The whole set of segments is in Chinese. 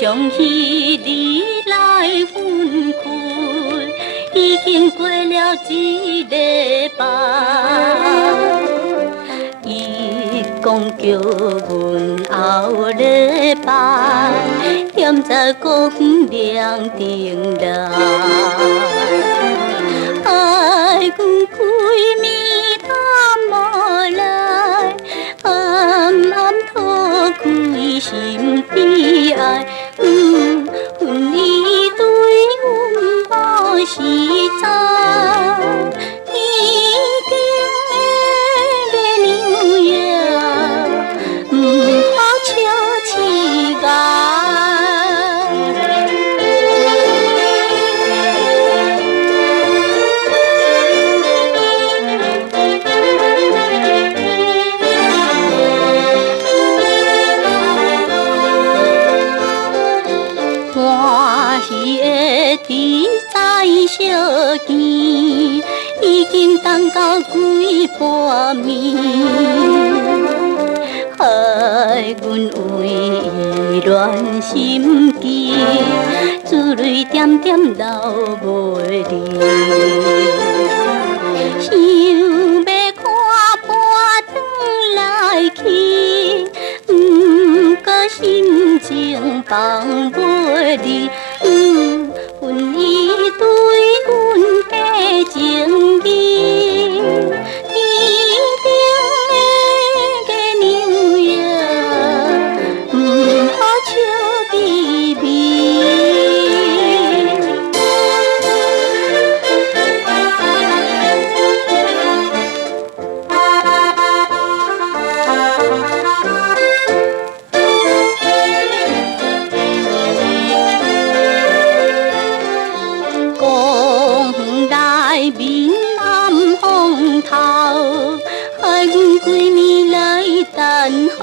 将彼日来分开，已经过了一礼拜。伊讲叫阮后礼拜，惦在公园顶内，害阮归暝等无来，暗暗吐气心悲哀。恨伊对阮无实在，天顶的月娘呀，不好笑痴呆。欢喜会得再相见，已经等到归半暝。害阮为伊乱心机，珠泪点点流袂离。想要看破返来去，不过心情放袂离。恨伊对阮假情义，天顶的月娘呀，不好笑微微。公园内面晚风透，害阮归暝来等候，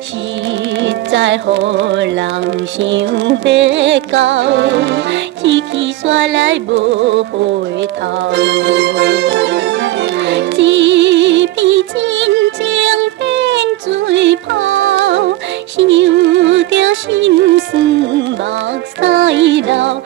实在乎人想袂到，一去煞来无回头。一片真情变水泡，想著心酸目屎流。